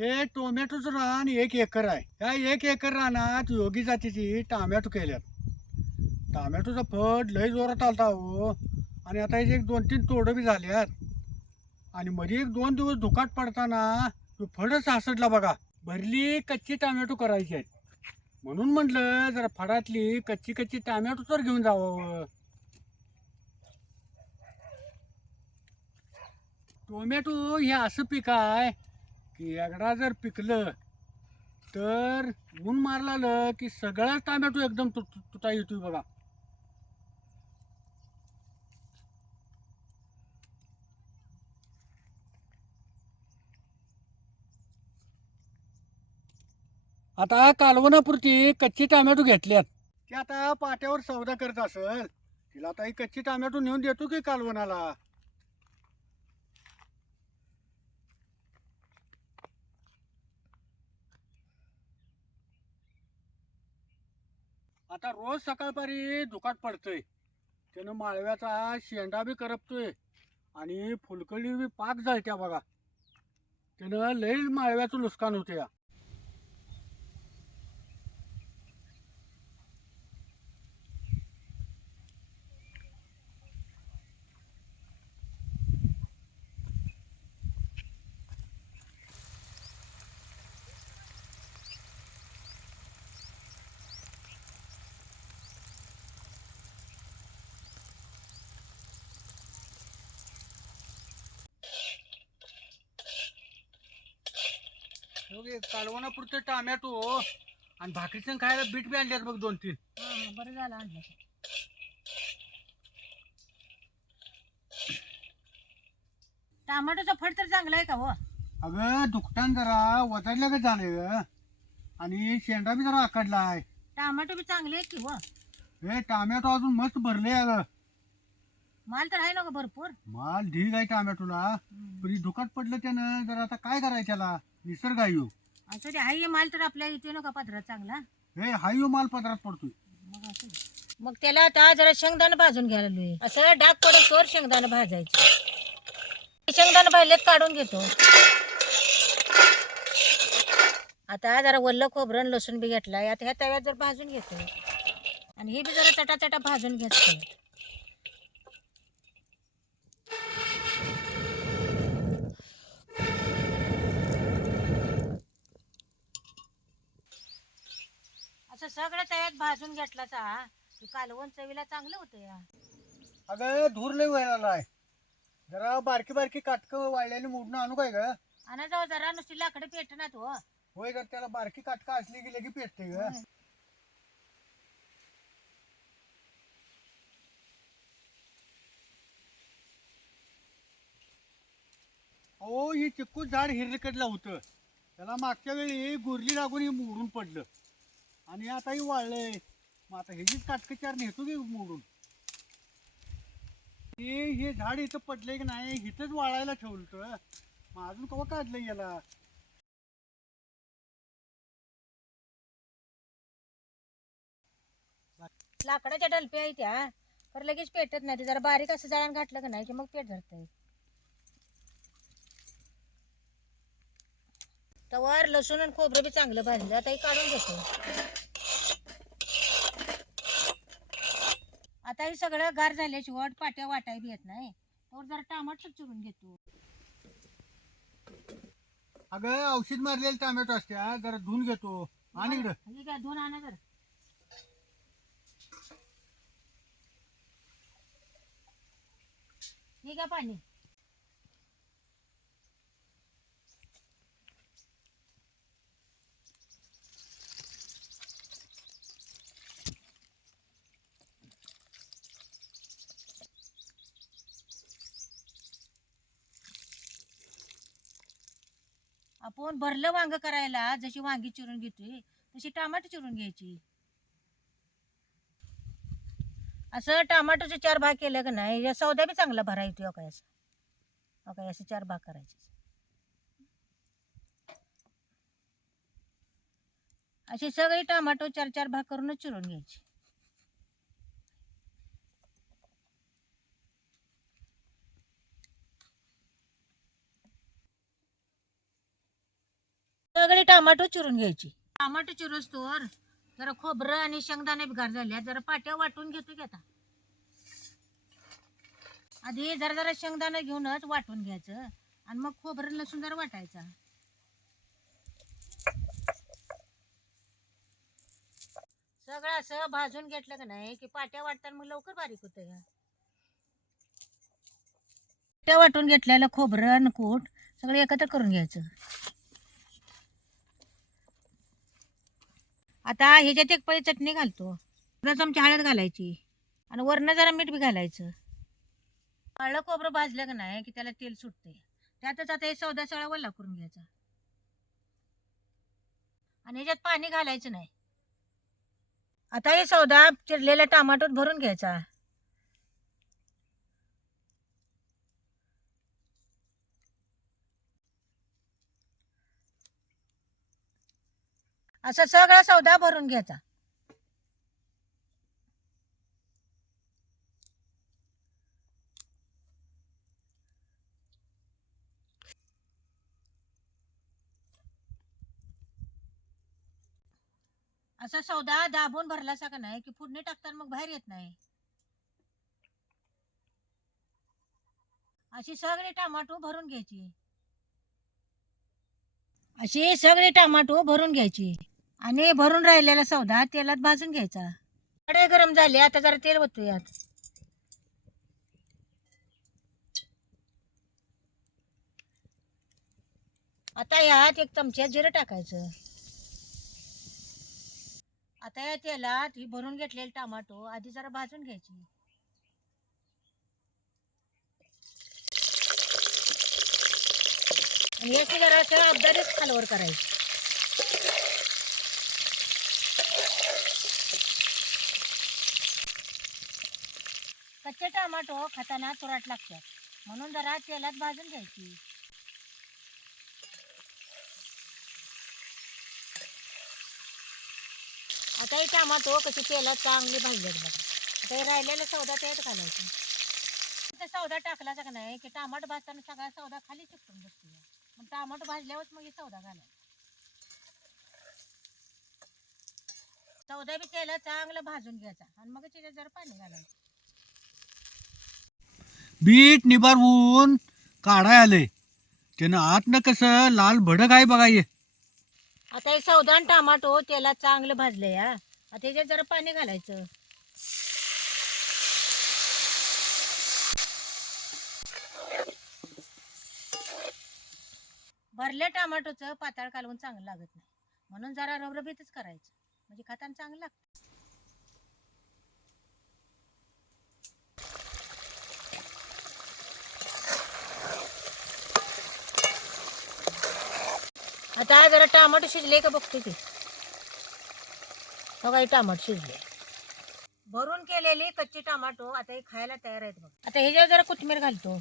हे टोमॅटोचं रान एक एकर आहे. ह्या एक एकर रानात योगी जातीची टामॅटो केल्यात टामॅटोचा फट लय जोरात आलता हो. आणि आता एक दोन तीन तोडं बी झाल्यात. आणि मध्ये एक दोन दिवस धुकाट पडताना तो फडच हासडला बघा. भरली कच्ची टामॅटो करायची आहेत. म्हणून म्हटलं जरा फडातली कच्ची कच्ची टामॅटो तर घेऊन जावं हो. टोमॅटो हे असं पीक आहे की एकदा जर पिकलं तर ऊन मारलालं की सगळाच टोमॅटो एकदम तुट तुटा येतोय बघा आता कालवणापुरती कच्ची टोमॅटो घेतल्यात. ती आता पाट्यावर सौदा करत असेल. तिला आता ही कच्ची टोमॅटो नेऊन देतो की कालवणाला आता रोज सकाळपारी दुकाट पडतंय. त्यानं माळव्याचा शेंडा बी करपतोय आणि फुलकडी बी पाक जळत्या बघा. त्यानं लई माळव्याचं नुकसान होते या. कालवणापुरतं टोमॅटो आणि भाकरीचं खायला बीट बी आणल्यात बघ दोन तीन. हा, बरं झालं आणलं. टमाटोचा फळ तर चांगला आहे का हो? अगं दुकटान जरा वजाडल्या का झाले ग? आणि शेंडा बी जरा आकडलाय टमाटो बी चांगले आहेत की हो? हे टोमॅटो अजून मस्त भरले अगं. माल तर आहे ना गं भरपूर. माल ढीग आहे टोमॅटोला. पण हे दुकाट पडलं त्यानं जरा आता काय करायचं त्याला? निसर्ग ह्यो. असं ते आहे माल तर आपल्या इथे ना का पदरात चांगला. हे हायू माल पदरात पडतोय. मग असं मग त्याला आता जरा शेंगदाणा भाजून घ्यायला. असं डाग पडत तोर शेंगदाणा भाजायचं. शेंगदाणा भाजलेत काढून घेतो. आता जरा वल्ल खोबरं लसूण बी घेतलाय. आता ह्या तव्यात जर भाजून घेतो आणि हे बी जरा चटा चटा भाजून घेतो असं सगळं तव्यात भाजून घेतला चा कालवण चवीला चांगलं होतं या. अगं धूर लय व्हायला आहे जरा बारकी बारकी काटकं वाळल्याने मोडणं आणू काय ग? आणि जाऊ जरा नुसती लाकडं पेटणार हो. होय तर त्याला बारकी काटका असली की लगी पेटते ग. अहो हे चिक्कू झाड हिरकटलं होतं. त्याला मागच्या वेळी गुरली लागून हे मोडून पडलं. आणि आताही वाळलंय. मग आता ह्याचीच काटकं चार नेतो की मोडून. हे हे झाड इथं पडलंय की नाही इथंच वाळायला ठेवलं मग अजून कवा काढलं याला? लाकडाच्या डलप्या आहेत त्या तर लगेच पेटत नाही. ते जरा बारीक असं जाळण घातलं का नाही की मग पेट धरतंय. तवर लसूण आणि खोबरं बी चांगलं भाजलं. आता हे काढून घेतो. आता हे सगळं गार झाल्याची वाट पाट्या वाटाय बी येत नाही. तर जरा टमाटर चिरून घेतो. अगं औषध मारलेले टोमॅटो असत्या जरा धुवून घेतो. आणि इकडं. हे काय दोन आणा जरा. हे का पाणी. आपण भरलं वांग करायला जशी वांगी चिरून घेतोय तशी टमाटर चिरून घ्यायची. असं टमाटोचे चार भाग केलं का नाही या सौदा बी चांगला भरा येतो हो काय असं? हो काय असे चार भाग करायचे. असे सगळे टमाटो चार चार भाग करूनच चिरून घ्यायचे. सगळे टमाटो चिरून घ्यायची. टमाटो चिरूस तोवर जरा खोबरं आणि शेंगदाणे बिगार झाल्या जरा पाट्या वाटून घेतो की आता. आधी जरा जरा शेंगदाणा घेऊनच वाटून घ्यायचं. आणि मग खोबरं लसूण जरा वाटायचा. सगळं असं भाजून घेतलं का नाही की पाट्या वाटताना मग लवकर बारीक होतं या पाट्या वाटून घेतलेलं खोबरं आणि कूट सगळं एकत्र करून घ्यायचं. आता ह्याच्यात एक पळी चटणी घालतो. अर्धा चमचा हळद घालायची. आणि वरनं जरा मीठ बी घालायचं. काळं खोबरं भाजलं का नाही की त्याला तेल सुटते त्यातच आता हे सौदा सगळा वल्ला करून घ्यायचा. आणि ह्याच्यात पाणी घालायचं नाही. आता हे सौदा चिरलेल्या टमाटोत भरून घ्यायचा. असा सगळा सौदा भरून घ्यायचा. असा सौदा दाबून भरलासा का नाही की फोडणी टाकताना मग बाहेर येत नाही? अशी सगळी टमाटो भरून घ्यायची. अशी सगळी टमाटो भरून घ्यायची. आणि भरून राहिलेला सौदा तेलात भाजून घ्यायचा. कढई गरम झाली आता जरा तेल होतो यात. आता यात एक चमचा जिरं टाकायचं. आता या तेलात ही भरून घेतलेली टमाटो आधी जरा भाजून घ्यायची. आणि याची जरा अब्दारीच खालवर करायची कच्चे टमाटो खाताना तुराट लागतात. म्हणून जरा तेलात भाजून घ्यायची. आता हे टमाटो कशी तेलात चांगली भाजले बघा. आता हे राहिलेलं सौदा त्यात घालायचं. सौदा टाकला का नाही की टमाट भाजताना सगळा सौदा खाली चिकटून बसतो मग टमाट भाजल्यावरच मग हे सौदा घालायचा. सौदा बी तेलात चांगलं भाजून घ्यायचा आणि मग त्याच्यात जरा पाणी घालायचं. बीट निबारवून काढाय आले त्यानं आतनं कसं लाल भडक आहे बघा हे. आता हे सावधान टमाटो तेलात चांगलं भाजले या आता त्याच्यात जरा पाणी घालायचं. भरल्या टमाटोचं पातळ कालवून चांगलं लागत नाही. म्हणून जरा रबरबीतच करायचं. म्हणजे खाताना चांगलं लागतं. आता जरा टमाटो शिजले का बघते की? बघा टमाटो शिजले. भरून केलेली कच्ची टमाटो आता हे खायला तयार आहेत बघ. आता ह्याच्यावर जरा कोथिंबीर घालतो.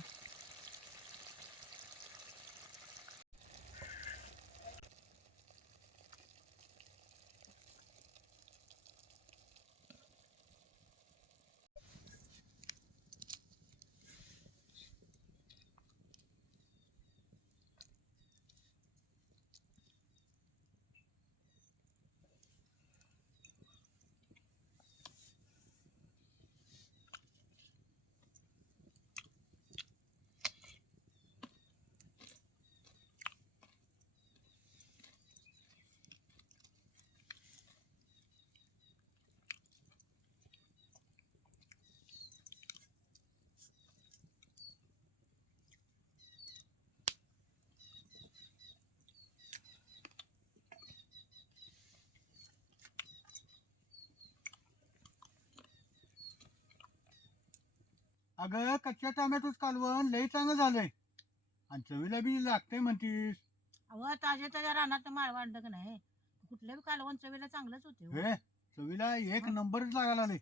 अगं कच्च्या टोमॅटोच कालवण लई चांगलं झालंय. आणि चवीला बी लागते म्हणतीस. अहो ताजे ताज्या रानात माळ वाढलं का नाही? कुठल्या बी कालवण चवीला चांगलंच होते हो. हे चवीला एक नंबरच लागायला आले